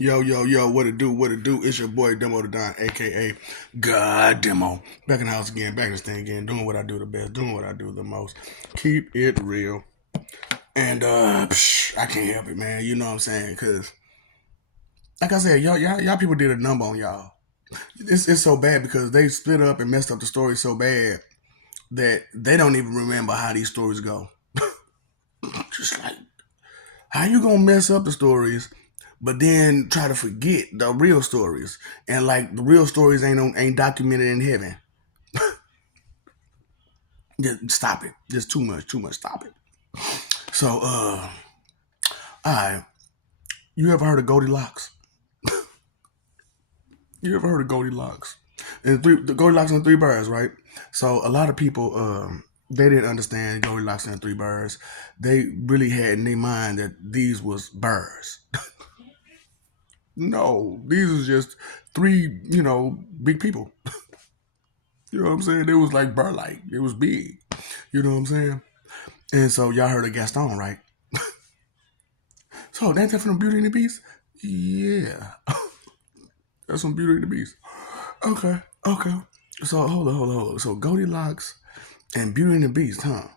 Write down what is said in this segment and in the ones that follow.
Yo, yo, yo, what it do, what it do? It's your boy Demo the Don, aka God Demo. Back in the house again, back in the stand again, doing what I do the best, doing what I do the most. Keep it real. And I can't help it, man. You know what I'm saying? Cause like I said, y'all people did a number on y'all. It's so bad because they split up and messed up the story so bad that they don't even remember how these stories go. Just like how you gonna mess up the stories but then try to forget the real stories and like the real stories ain't documented in heaven. Just stop it. Just too much. Stop it. So, all right. You ever heard of Goldilocks? You ever heard of Goldilocks? And the Goldilocks and the Three Bears, right? So a lot of people, they didn't understand Goldilocks and the Three Bears. They really had in their mind that these was birds. No, these was just three, big people. You know what I'm saying? It was like bird like. It was big. You know what I'm saying? And so y'all heard of Gaston, right? So ain't that from Beauty and the Beast? Yeah. That's from Beauty and the Beast. Okay, okay. So hold on. So Goldilocks and Beauty and the Beast, huh?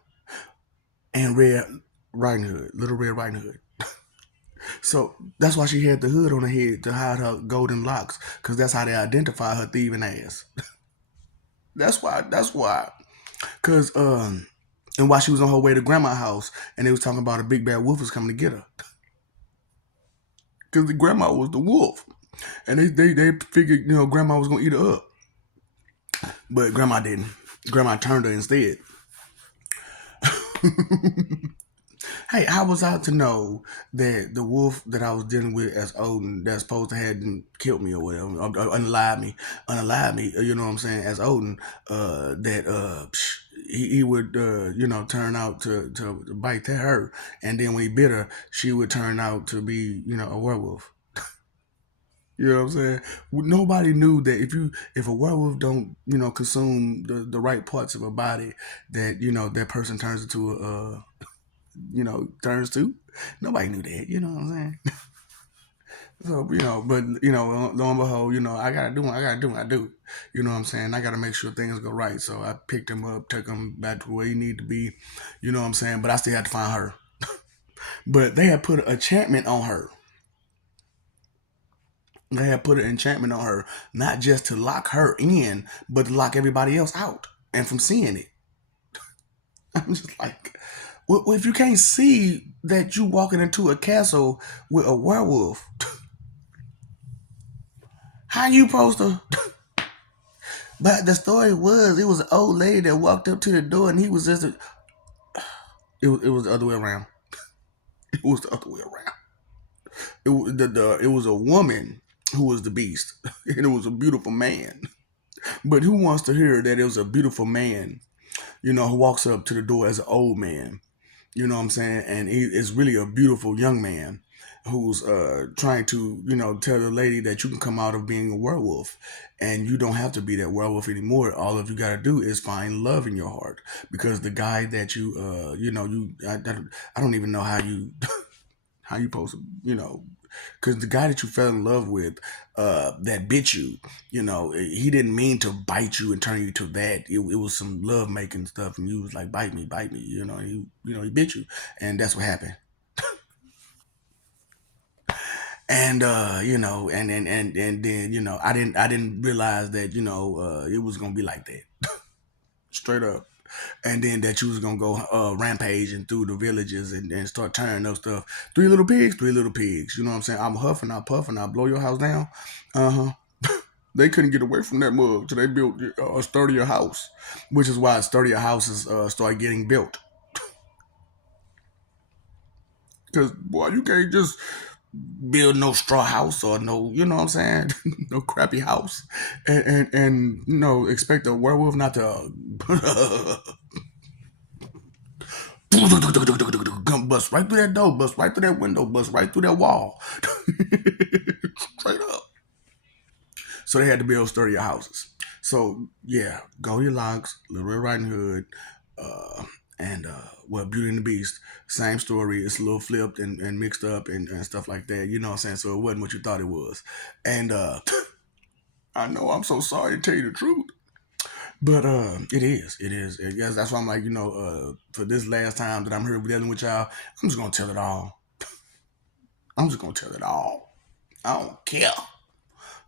And Red Riding Hood, Little Red Riding Hood. So that's why she had the hood on her head to hide her golden locks, because that's how they identify her thieving ass. That's why. That's why. Cause and while she was on her way to grandma's house, and they was talking about a big bad wolf was coming to get her, cause the grandma was the wolf, and they figured grandma was gonna eat her up, but grandma didn't. Grandma turned her instead. Hey, I was out to know that the wolf that I was dealing with as Odin, that's supposed to have killed me or whatever, or unalive me. You know what I'm saying? As Odin, that he would turn out to bite her, and then when he bit her, she would turn out to be a werewolf. You know what I'm saying? Nobody knew that if a werewolf don't consume the right parts of a body, that that person turns into a turns to. Nobody knew that. You know what I'm saying? So but lo and behold, I gotta do what I do. You know what I'm saying? I gotta make sure things go right. So I picked him up, took him back to where he needed to be. You know what I'm saying? But I still had to find her. But they had put an enchantment on her. They had put an enchantment on her, not just to lock her in, but to lock everybody else out and from seeing it. I'm just like, well, if you can't see that you walking into a castle with a werewolf, how you supposed to? But the story was, it was an old lady that walked up to the door, and he was just. It was the other way around. It was the other way around. It was a woman who was the beast, and it was a beautiful man. But who wants to hear that it was a beautiful man, who walks up to the door as an old man? You know what I'm saying? And he is really a beautiful young man who's trying to, tell the lady that you can come out of being a werewolf and you don't have to be that werewolf anymore. All of you got to do is find love in your heart, because the guy that you, I don't even know how you, how you supposed to, because the guy that you fell in love with, that bit you, he didn't mean to bite you and turn you to that. It was some love making stuff, and you was like, bite me, he bit you, and that's what happened. And and then I didn't realize that it was gonna be like that, straight up. And then that you was gonna go rampaging through the villages and start tearing up stuff. Three little pigs, three little pigs. You know what I'm saying? I'm huffing, I puff, and I blow your house down. Uh huh. They couldn't get away from that mug, so they built a sturdier house, which is why sturdier houses start getting built. Because boy, you can't just build no straw house or no, you know what I'm saying, no crappy house, and expect a werewolf not to bust right through that door, bust right through that window, bust right through that wall, straight up. So they had to build sturdier houses. So yeah, Goldilocks, Little Red Riding Hood, uh, And well, Beauty and the Beast, same story. It's a little flipped and mixed up and stuff like that. You know what I'm saying? So it wasn't what you thought it was. And I know I'm so sorry to tell you the truth. But it is. It is. Yes, that's why I'm like, for this last time that I'm here dealing with y'all, I'm just gonna tell it all. I'm just gonna tell it all. I don't care.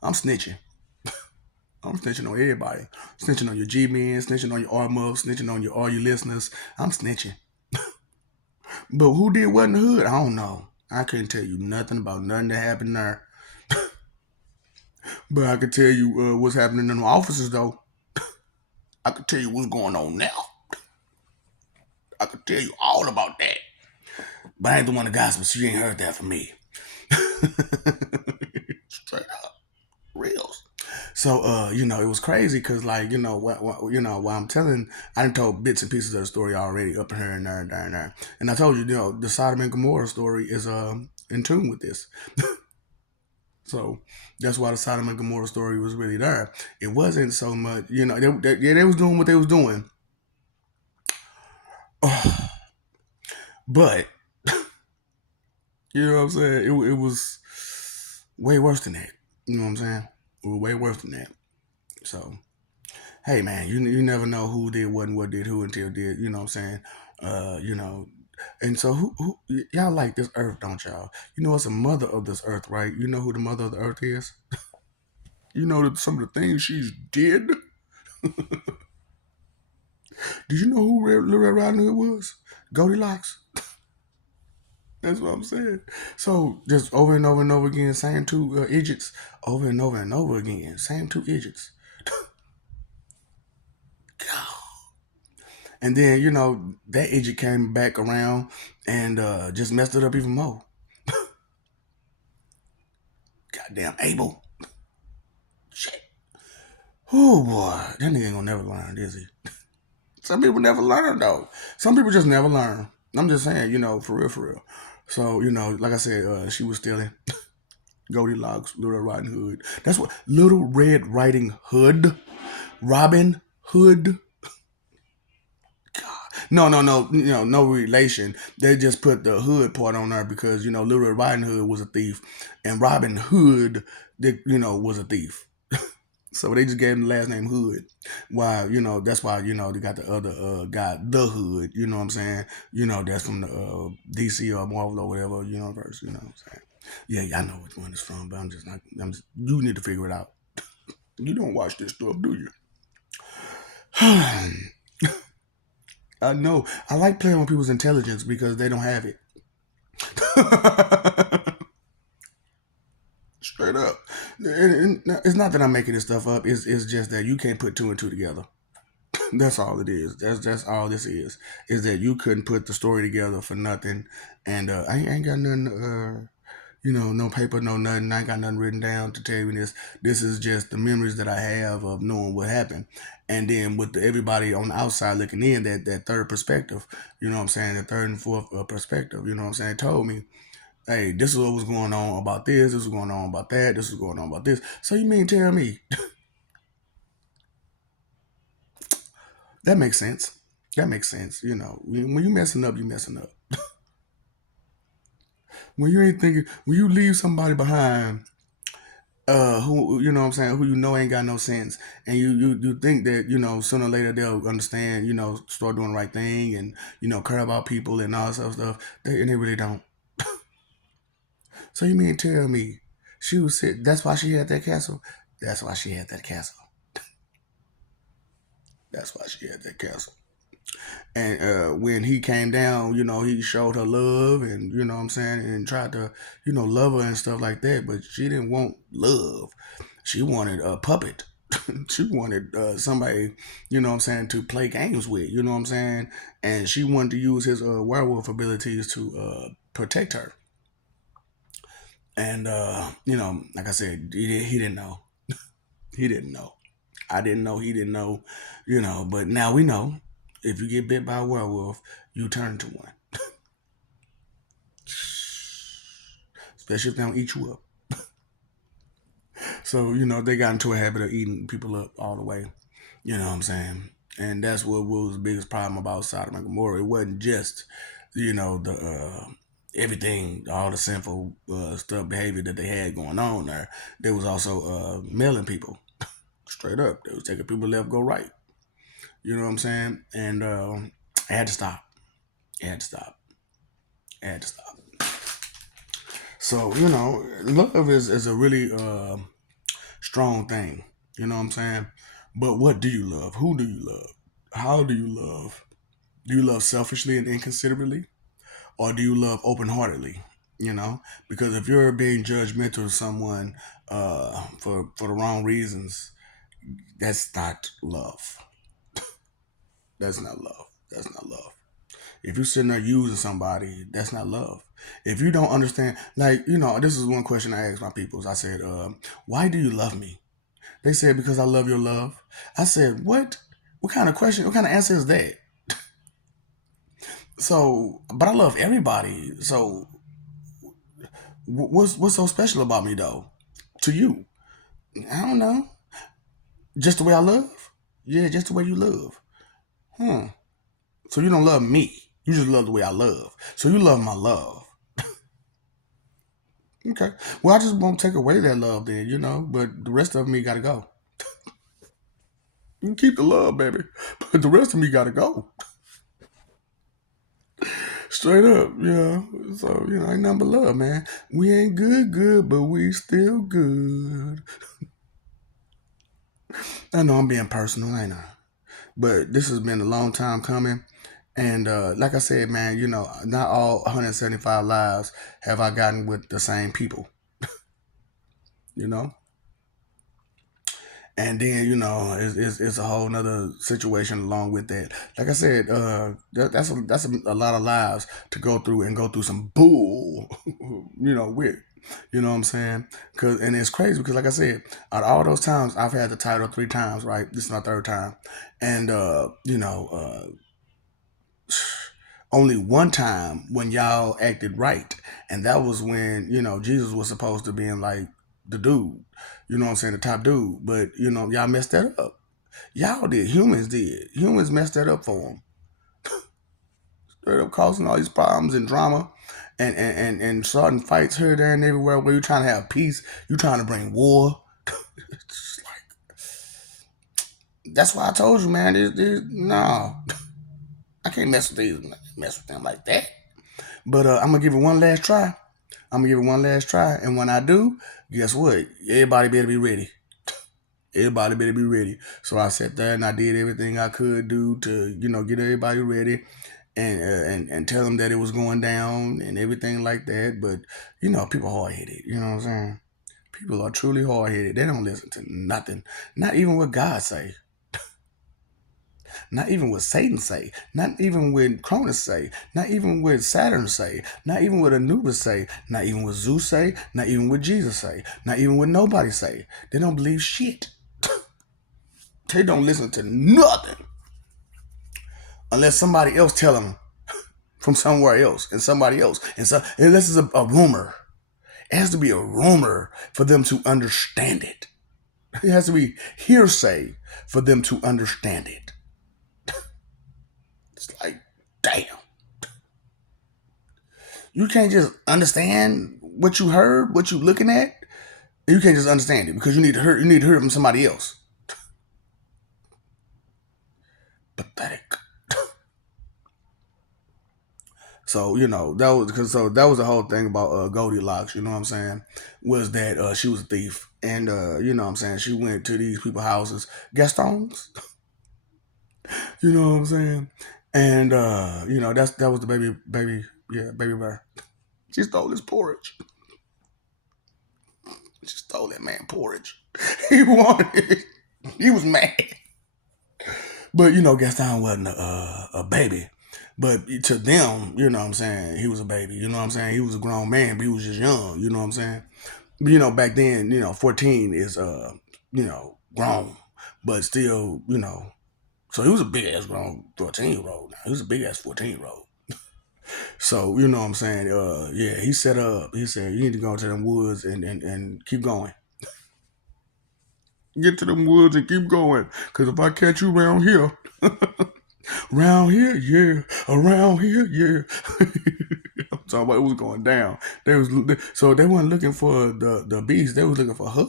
I'm snitching. I'm snitching on everybody. Snitching on your G men, snitching on your R muffs, snitching on your all your listeners. I'm snitching. But who did what in the hood? I don't know. I couldn't tell you nothing about nothing that happened there. But I could tell you what's happening in the offices though. I could tell you what's going on now. I could tell you all about that. But I ain't the one to gossip, so you ain't heard that from me. Straight up. Reals. So, it was crazy because, like, while I'm telling, I done told bits and pieces of the story already up in here and there and there and there. And I told you, the Sodom and Gomorrah story is in tune with this. So that's why the Sodom and Gomorrah story was really there. It wasn't so much, they was doing what they was doing. But, you know what I'm saying? It was way worse than that. You know what I'm saying? It was way worse than that. So, hey man, you never know who did what and what did who until did, you know what I'm saying? You know, and so who y'all like this earth, don't y'all? You know it's a mother of this earth, right? You know who the mother of the earth is? You know that some of the things she's did? Did you know who Little Red Riding Hood was? Goldie Locke. That's what I'm saying. So just over and over and over again, same two idiots, over and over and over again, same two idiots. And then, that idiot came back around and just messed it up even more. Goddamn Abel. Shit. Oh boy. That nigga ain't gonna never learn, is he? Some people never learn though. Some people just never learn. I'm just saying, for real, for real. So, like I said, she was stealing Goldilocks, Little Red Riding Hood. That's what Little Red Riding Hood. Robin Hood. No, no relation. They just put the hood part on there because Little Red Riding Hood was a thief, and Robin Hood, was a thief. So they just gave him the last name Hood. Why, that's why they got the other guy, the Hood. You know what I'm saying? That's from the DC or Marvel or whatever universe. You know what I'm saying? Yeah, I know which one it's from, but I'm just not. You need to figure it out. You don't watch this stuff, do you? I know. I like playing with people's intelligence because they don't have it. Straight up. And it's not that I'm making this stuff up. It's just that you can't put two and two together. That's all it is. That's all this is. Is that you couldn't put the story together for nothing. And I ain't got nothing, no paper, no nothing. I ain't got nothing written down to tell you this. This is just the memories that I have of knowing what happened. And then with everybody on the outside looking in, that third perspective, you know what I'm saying? The third and fourth perspective, you know what I'm saying? Told me, hey, this is what was going on about this was going on about that, this was going on about this. So you mean tell me that makes sense. That makes sense. When you messing up, you messing up. When you ain't thinking, when you leave somebody behind, who you know what I'm saying, who ain't got no sense, and you think that sooner or later they'll understand, start doing the right thing, and care about people and all that sort of stuff. And they really don't. So you mean tell me she was sick? That's why she had that castle. That's why she had that castle. That's why she had that castle. And when he came down, he showed her love and, what I'm saying, and tried to, love her and stuff like that. But she didn't want love. She wanted a puppet. She wanted somebody, what I'm saying, to play games with, you know what I'm saying? And she wanted to use his werewolf abilities to protect her. And, like I said, he didn't know. He didn't know. I didn't know. He didn't know, but now we know. If you get bit by a werewolf, you turn to one. Especially if they don't eat you up. So, they got into a habit of eating people up all the way. You know what I'm saying? And that's what was the biggest problem about Sodom and Gomorrah. It wasn't just, the everything, all the sinful stuff, behavior that they had going on there. There was also mailing people straight up. They was taking people left, go right. You know what I'm saying? And I had to stop. I had to stop. I had to stop. So love is a really strong thing. You know what I'm saying? But what do you love? Who do you love? How do you love? Do you love selfishly and inconsiderately, or do you love open heartedly? Because if you're being judgmental of someone for the wrong reasons, that's not love. That's not love. That's not love. If you're sitting there using somebody, that's not love. If you don't understand, this is one question I asked my peoples. I said, why do you love me? They said, because I love your love. I said, what? What kind of question? What kind of answer is that? So, but I love everybody. So, what's so special about me though? To you, I don't know. Just the way I love. Yeah, just the way you love. Hmm. So you don't love me. You just love the way I love. So you love my love. Okay. Well, I just won't take away that love then, but the rest of me got to go. You can keep the love, baby, but the rest of me got to go. Straight up, So, ain't nothing but love, man. We ain't good, but we still good. I know I'm being personal, ain't I? But this has been a long time coming. And like I said, man, not all 175 lives have I gotten with the same people, you know? And then it's a whole nother situation along with that. Like I said, that's a lot of lives to go through and go through some bull, with. You know what I'm saying? And it's crazy because, like I said, out of all those times, I've had the title 3 times. Right, this is my 3rd time, and only one time when y'all acted right, and that was when Jesus was supposed to be in like the dude, what I'm saying, the top dude, but y'all messed that up. Y'all did. Humans did. Humans messed that up for him. Straight up causing all these problems and drama, and starting fights here, there, and everywhere. Where you trying to have peace, you trying to bring war. It's like, that's why I told you, man. No, I can't mess with these. Mess with them like that. But I'm gonna give it one last try. And when I do, guess what? Everybody better be ready. Everybody better be ready. So I sat there and I did everything I could do to, get everybody ready, and tell them that it was going down and everything like that. But people hard headed. You know what I'm saying? People are truly hard headed. They don't listen to nothing, not even what God say. Not even what Satan say. Not even what Cronus say. Not even what Saturn say. Not even what Anubis say. Not even what Zeus say. Not even what Jesus say. Not even what nobody say. They don't believe shit. They don't listen to nothing unless somebody else tell them from somewhere else and somebody else. And so unless it's a rumor. It has to be a rumor for them to understand it. It has to be hearsay for them to understand it. It's like, damn. You can't just understand what you heard, what you looking at. You can't just understand it because you need to hear. You need to hear it from somebody else. Pathetic. So that was the whole thing about Goldie Locke. You know what I'm saying? Was that she was a thief, and you know what I'm saying, she went to these people's houses, Gaston's. You know what I'm saying? And that was the baby bear. She stole his porridge. She stole that man porridge. He wanted it. He was mad. But Gaston wasn't a baby. But to them, you know what I'm saying, he was a baby. You know what I'm saying? He was a grown man, but he was just young. You know what I'm saying? But back then, 14 is grown, but still, So he was a big ass grown 14-year-old. Now he was a big ass 14-year-old. So you know what I'm saying? Yeah, he set up. He said, "You need to go to them woods and keep going." Get to them woods and keep going. Cause if I catch you around here, around here, yeah, around here, yeah. I'm talking about it was going down. So they weren't looking for the beast. They was looking for her.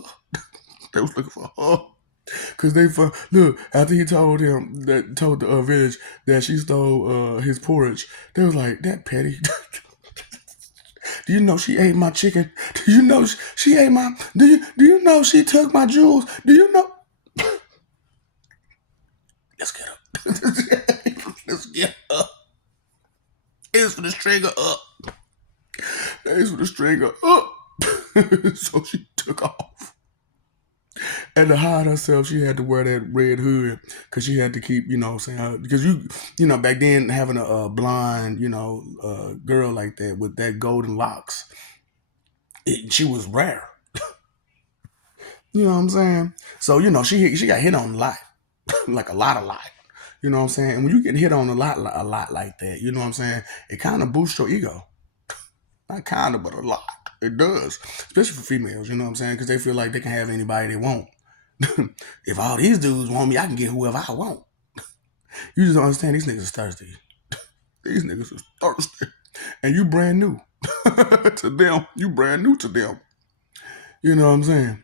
They was looking for her. Cause look after he told the village that she stole his porridge. They was like, that petty. Do you know she ate my chicken? Do you know she ate my? Do you know she took my jewels? Do you know? Let's get up. Let's get up. It's for the stringer up. It's for the stringer up. So she took off. And to hide herself, she had to wear that red hood because she had to keep, saying, because back then having a blonde, girl like that with that golden locks, she was rare. You know what I'm saying? So she got hit on a lot, like a lot. You know what I'm saying? And when you get hit on a lot like that, you know what I'm saying? It kind of boosts your ego. Not kind of, but a lot. It does, especially for females. You know what I'm saying? Because they feel like they can have anybody they want. If all these dudes want me, I can get whoever I want. You just don't understand. These niggas is thirsty. These niggas is thirsty, and you brand new to them. You brand new to them. You know what I'm saying?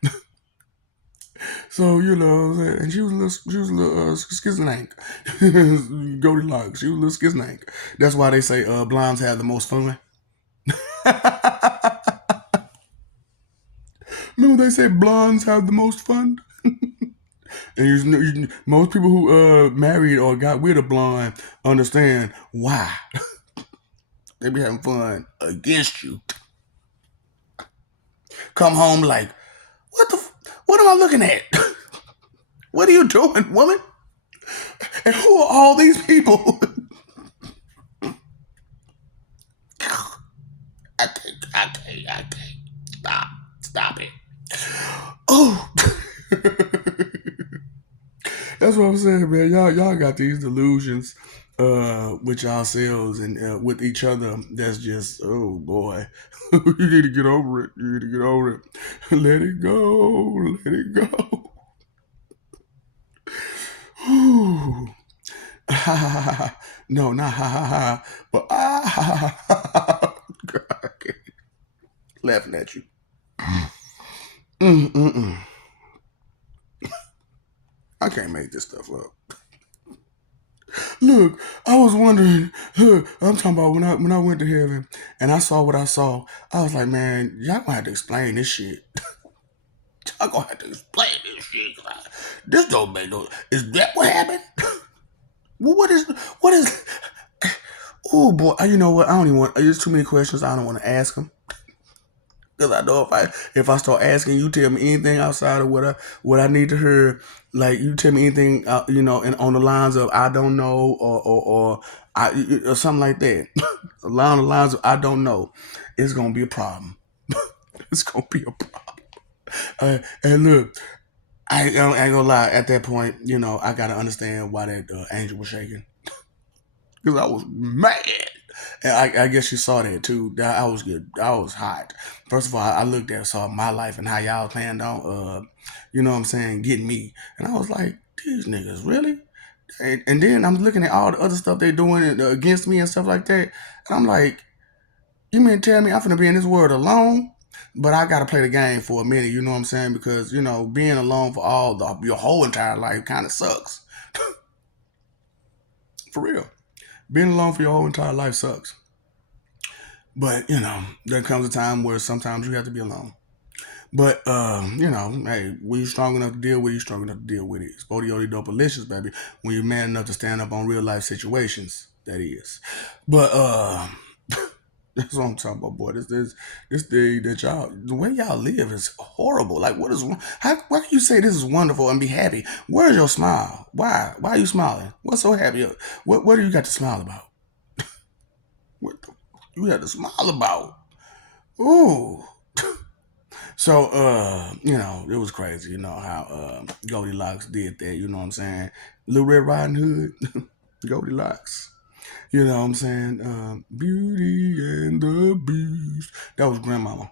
So you know what I'm saying. And she was a little skizzank. Goldie Locke. She was a little skizzank. That's why they say blondes have the most fun. Remember they say blondes have the most fun. And most people who married or got with a blonde understand why. They be having fun against you. Come home like, what am I looking at? What are you doing, woman? And who are all these people? I can't. Stop it. Oh. That's what I'm saying, man. Y'all got these delusions with yourselves and with each other. That's just, oh boy. You need to get over it. You need to get over it. Let it go. Let it go. No, not ha ha ha, but God, I can't. Laughing at you. I can't make this stuff up. Look, I was wondering. I'm talking about when I went to heaven and I saw what I saw. I was like, man, y'all gonna have to explain this shit. Y'all gonna have to explain this shit. This don't make no. Is that what happened? Well, what is? Oh boy, you know what? I don't even want. There's too many questions. I don't want to ask them. Because I know if I start asking you, tell me anything outside of what I need to hear, like you tell me anything, and on the lines of I don't know or something like that, along the lines of I don't know, it's gonna be a problem. It's gonna be a problem. And look, I ain't gonna lie. At that point, I gotta understand why that angel was shaking because I was mad. And I guess you saw that too. I was good. I was hot. First of all, I looked at saw my life and how y'all planned on, you know what I'm saying, getting me. And I was like, these niggas really? And then I'm looking at all the other stuff they doing against me and stuff like that. And I'm like, you mean tell me I'm finna be in this world alone? But I gotta play the game for a minute. You know what I'm saying? Because being alone for your whole entire life kind of sucks. For real. Being alone for your whole entire life sucks. But, there comes a time where sometimes you have to be alone. But, hey, when you're strong enough to deal with it, you're strong enough to deal with it. It's Bodie Dopalicious, baby. When you're man enough to stand up on real life situations, that is. But, that's what I'm talking about, boy. This thing that the way y'all live is horrible. Like, why can you say this is wonderful and be happy? Where's your smile? Why are you smiling? What's so happy? What do you got to smile about? What you got to smile about? Ooh. So, it was crazy, how Goldilocks did that, you know what I'm saying? Little Red Riding Hood, Goldilocks. You know what I'm saying? Beauty and the Beast. That was Grandmama.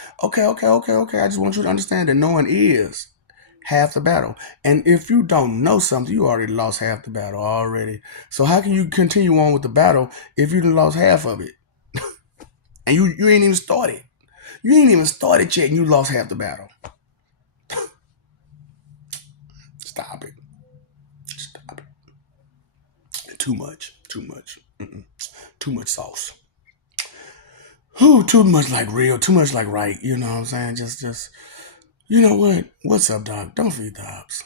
Okay. I just want you to understand that knowing is half the battle. And if you don't know something, you already lost half the battle already. So how can you continue on with the battle if you done lost half of it? And you ain't even started. You ain't even started yet and you lost half the battle. Stop it. Stop it. Too much. Too much. Too much sauce. Who too much like real, too much like right, you know what I'm saying? Just you know what? What's up, Doc? Don't feed the ops.